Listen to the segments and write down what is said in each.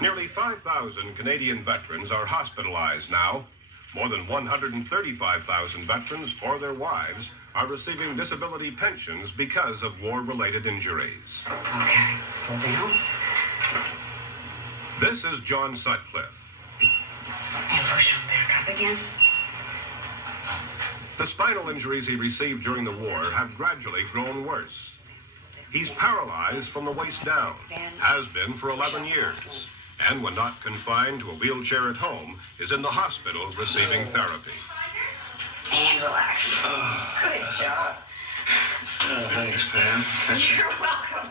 Nearly 5,000 Canadian veterans are hospitalized now. More than 135,000 veterans or their wives are receiving disability pensions because of war-related injuries. Okay, pull down. This is John Sutcliffe. And push him back up again. The spinal injuries he received during the war have gradually grown worse. He's paralyzed from the waist down, has been for 11 years, and when not confined to a wheelchair at home, is in the hospital receiving therapy. And relax. Good job. Thanks, Pam. You're welcome.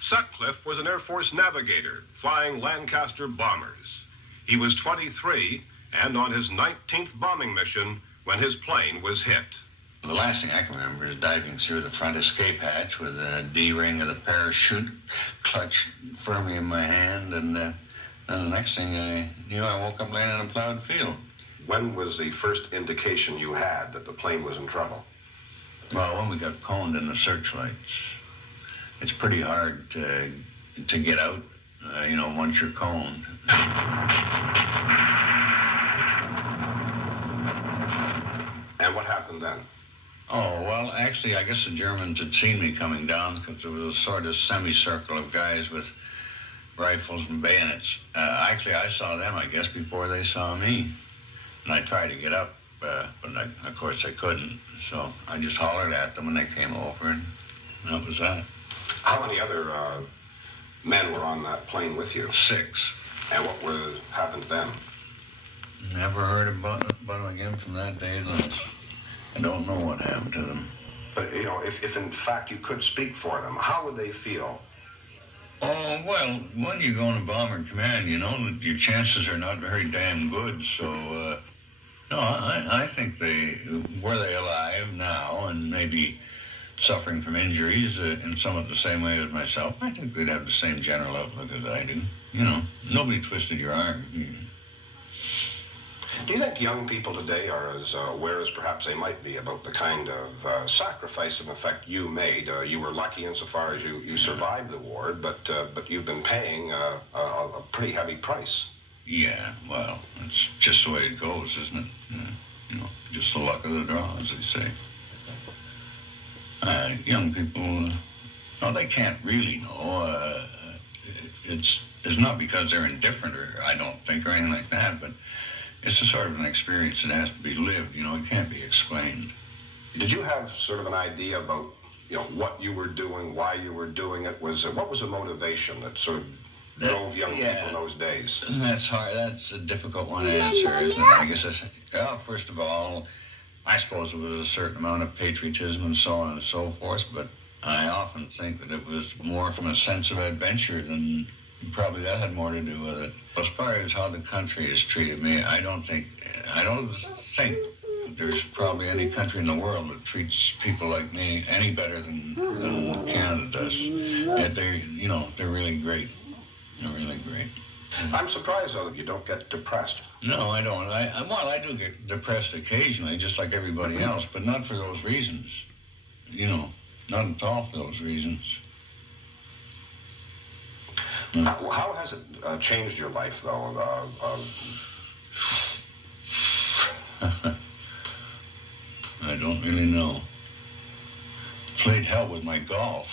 Sutcliffe was an Air Force navigator flying Lancaster bombers. He was 23 and on his 19th bombing mission when his plane was hit. The last thing I can remember is diving through the front escape hatch with the D-ring of the parachute clutched firmly in my hand, and then the next thing I knew, I woke up laying in a plowed field. When was the first indication you had that the plane was in trouble? Well, when we got coned in the searchlights. It's pretty hard to get out, once you're coned. And what happened then? Oh, well, actually, I guess the Germans had seen me coming down because there was a sort of semicircle of guys with rifles and bayonets. Actually, I saw them, I guess, before they saw me. And I tried to get up, but of course I couldn't. So I just hollered at them when they came over, and that was that. How many other men were on that plane with you? 6. And what happened to them? Never heard about them again from that day to this. I don't know what happened to them. But, if in fact you could speak for them, how would they feel? Oh, well, when you go in a bomber command, your chances are not very damn good. So, no, I think were they alive now and maybe suffering from injuries in somewhat the same way as myself, I think they'd have the same general outlook as I do. Nobody twisted your arm. Do you think young people today are as aware as perhaps they might be about the kind of sacrifice, in effect, you made? You were lucky insofar as you survived the war, but you've been paying a pretty heavy price. Yeah, well, it's just the way it goes, isn't it? Just the luck of the draw, as they say. Young people, they can't really know. It's not because they're indifferent, or I don't think, or anything like that, but it's a sort of an experience that has to be lived. It can't be explained. Did you have sort of an idea about, what you were doing, why you were doing it? What was the motivation that sort of drove young people in those days? That's hard. That's a difficult one to answer, isn't it? I guess first of all, I suppose it was a certain amount of patriotism and so on and so forth, but I often think that it was more from a sense of adventure than probably that had more to do with it. As far as how the country has treated me, I don't think there's probably any country in the world that treats people like me any better than Canada does. Yet they're really great. They're really great. I'm surprised, though, that you don't get depressed. No, I don't. I do get depressed occasionally, just like everybody else, but not for those reasons. Not at all for those reasons. How has it changed your life, though? I don't really know. Played hell with my golf.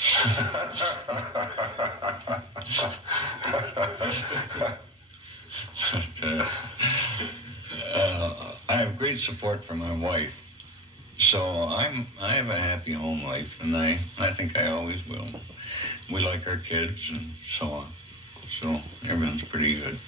I have great support from my wife, so I have a happy home life, and I think I always will. We like our kids and so on, so everything's pretty good.